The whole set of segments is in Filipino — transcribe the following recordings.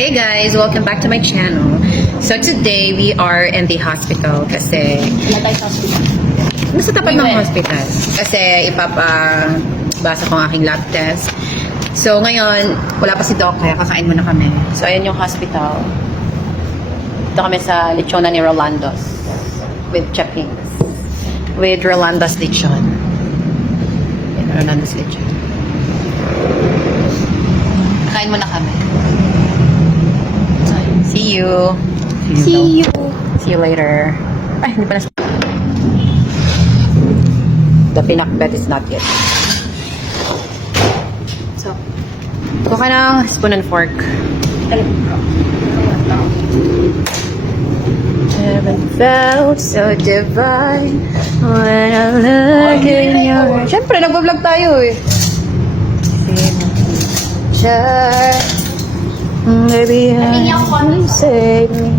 Hey guys, welcome back to my channel. So today we are in the hospital kasi nasa tapat ng hospital kasi ipapabasa ko ang aking lab test. So ngayon, wala pa si Doc kaya kakain muna kami. So ayan yung hospital. Dito kami sa lechonan ni Rolando's with Chapings. With Rolando's lechon. Rolando's lechon. Kain muna kami. See you. See you later. Ay, hindi pala. The pinakbet is not yet. So, kuha ka ng spoon and fork. Heaven felt so divine when I look in your... Siyempre, nag-vlog tayo eh. Maybe you save me.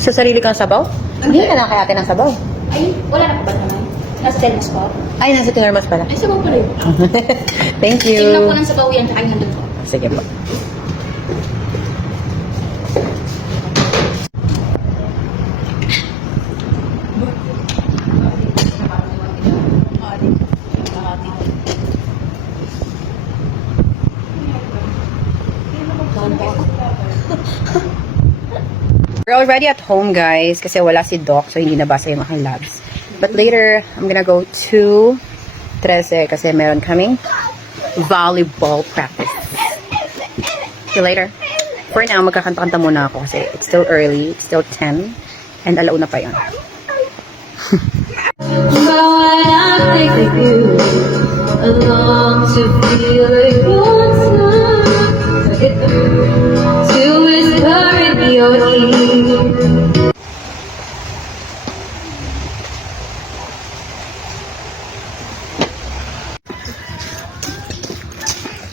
Sa sarili kang sabaw? Hindi ka na kaya atin ng sabaw. Ay, wala na pa ba naman? Nasa tennis ko? Ay, nasa tinormas pala. Ay, sabaw pala yun. Thank you. Tingnan ko ng sabaw yan, tsaka yung handog ko. Sige po. We're already at home, guys, kasi wala si Doc, so hindi nabasa yung aking labs. But later, I'm gonna go to 13 kasi meron kaming volleyball practice. See you later. For now, magkakanta-kanta muna ako kasi it's still early, it's still 10, and alauna pa yun.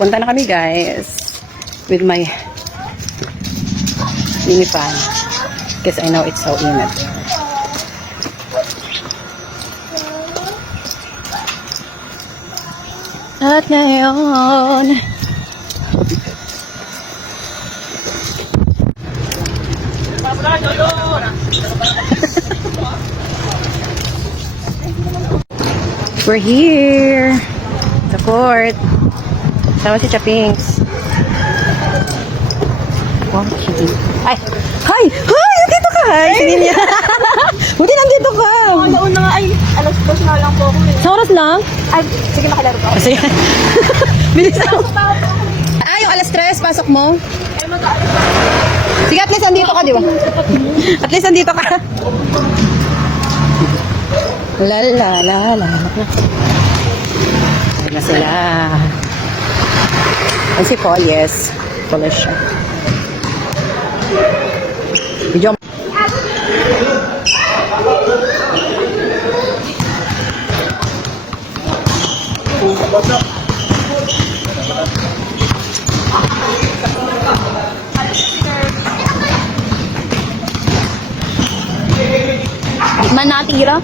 Punta na kami, guys, with my mini fan because I know it's so init. At ngayon, we're here sa court. Sama si Chapings. Wow, cute. Ay! Hi! Hi! Nandito ka! Hi! Sige niya. Buti nandito ka! Nauna nga, ay, alas 2 na lang po ako eh. Sa oras lang? Ay, sige, makilaro ko. Sige. Bilis ako. Yung alas 3, pasok mo? Ay, mag-aalas ako. Sige, at least andito ka, di ba? At least andito ka. La la la la. Ayan na sila. Ang si Paul, yes. Polish siya. Video. Manatira?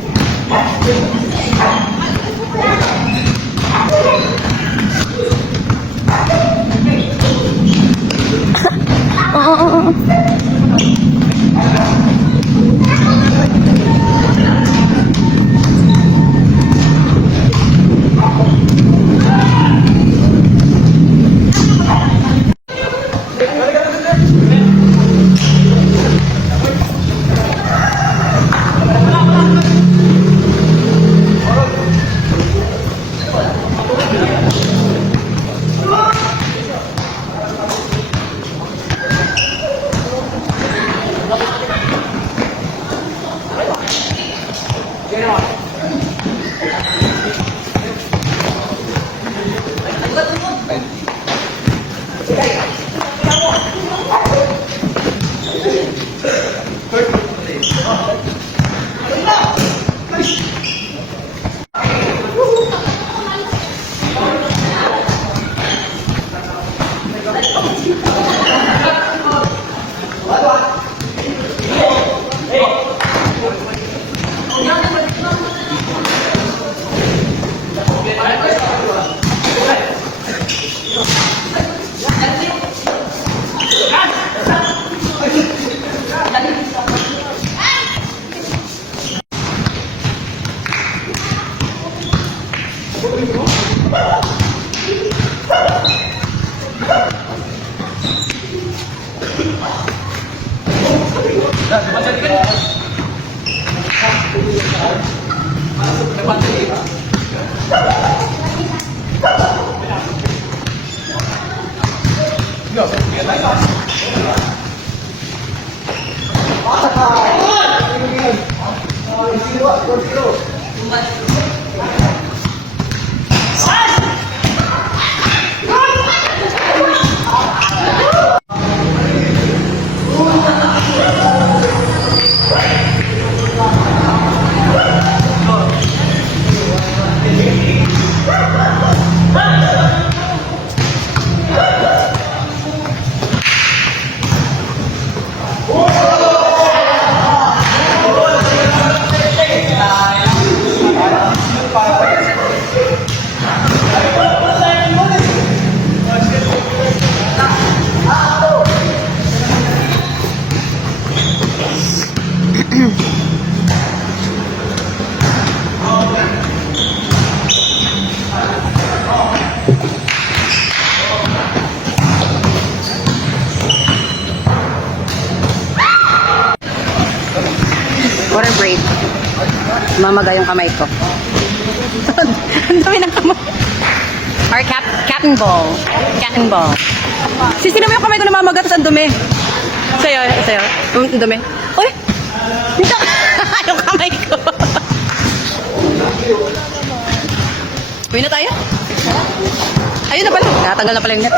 Water break. Mamaga yung kamay ko. Ang dami ng kamay. Or cat and ball. Cat and ball. Sino mo yung kamay ko na mamaga tapos ang dumi? Sa'yo. Ang dumi. Uy! Dito! Yung kamay ko. Uwi na tayo? Ayun na pala. Natanggal na pala yung net.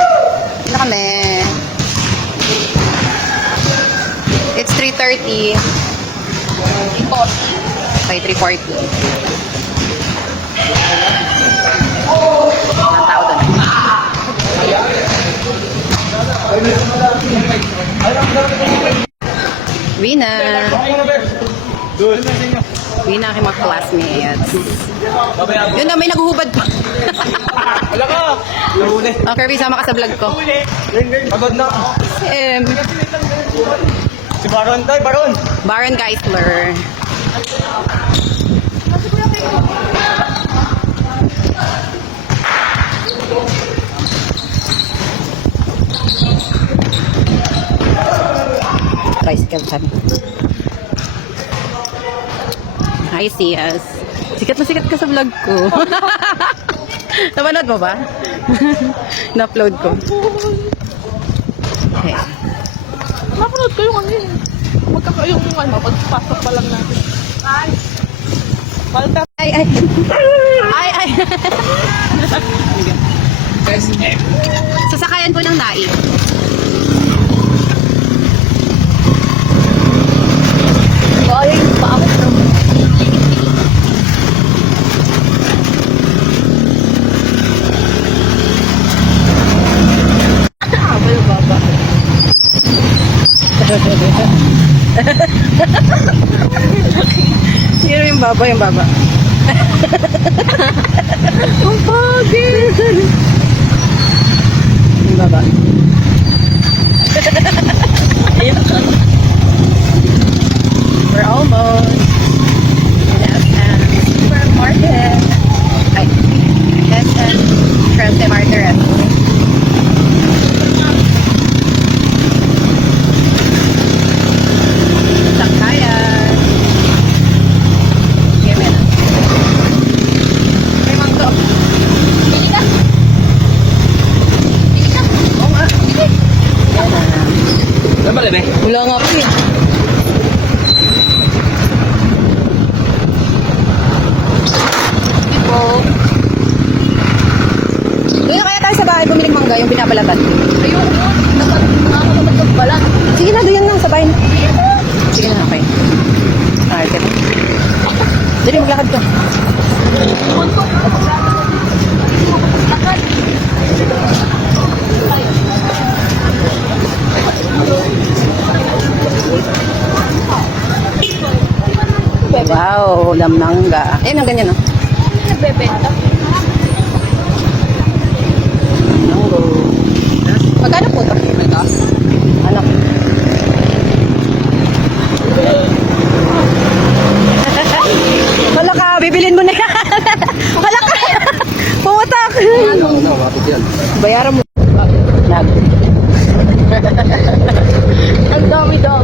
Dito kami. It's 3:30. Okay, 3:40. Ang tao doon. Wina. Wina aking mga classmates. Yun na, may naguhubad pa. Wala ka! Nahuli. Oh, Kirby, sama ka sa vlog ko. Pagod na. Si Baron tayo, Baron! Baron Geisler. Tricycle kami. Hi, Sias. Sikat na sikat ka sa vlog ko. Napanood mo ba? Na-upload ko. Okay. Napanood ko yung ano yun. Magkakayong yung ano, pagpasok pa lang natin. Ay! Balta. Ay. Sasakayan ko ng nai. Ay, paabot na. Abal baba. Sino yung baba? Yung baba. Ang pagod! Yung baba. We're almost in SM Supermarket. Ay, SM Trente Margaret. Sangkayan. Game na. May mangko. Bili ka! Oo nga. Yan na. Saan ba, Lebe? Wala nga po eh. Doon na kaya tayo sa bahay bumiling mangga, yung binabalatan. Ayun, nakakapagod pala. Sige na, doon lang sa bahay. Sige na, okay. Alright, ka na. Dali, maglakad ka. Lakad. Wow, lamangga. Ayun, ang ganyan, no? Nagbebenta. Mango. Magkano po ito? Ito? Ano? Wala ka, bibilin mo na yan. Wala ka. akin. Bayaran mo. Nag. Ang dami daw.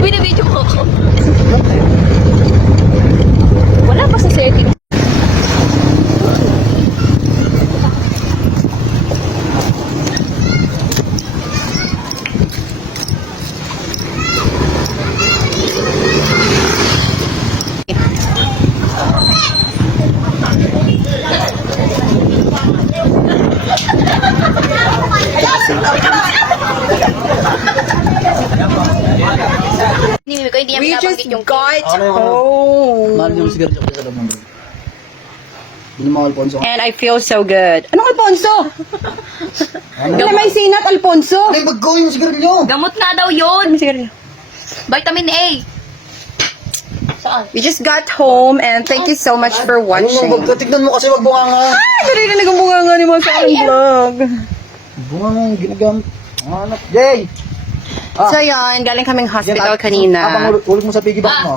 Binibidyo ko ako. Wala pa sa setting. Hindi We just got home. Mahal yung sigarilyo ko sa lamang. Hindi mo Alfonso. And I feel so good. Anong Alfonso? Ano may sinat, Alfonso? Ay, mag-go yung sigarilyo! Gamot nga daw yun. Sige. Vitamin A. Saan? We just got home and thank you so much for Ayun mo, watching. tignan mo kasi wag bunga nga. Naririnig ang bunga nga ni mga sa aking vlog. Bunga nga, ginagamit. Ang anak. Jay! So yan, galing kaming hospital kanina. Ulit mo sa piggy bank mo.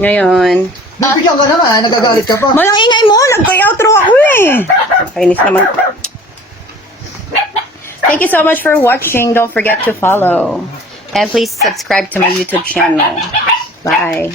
Ngayon. Bibigyan ka naman, nagagalit ka pa. Malang ingay mo, nagkay-outro ako eh. Kainis naman. Thank you so much for watching. Don't forget to follow. And please subscribe to my YouTube channel. Bye.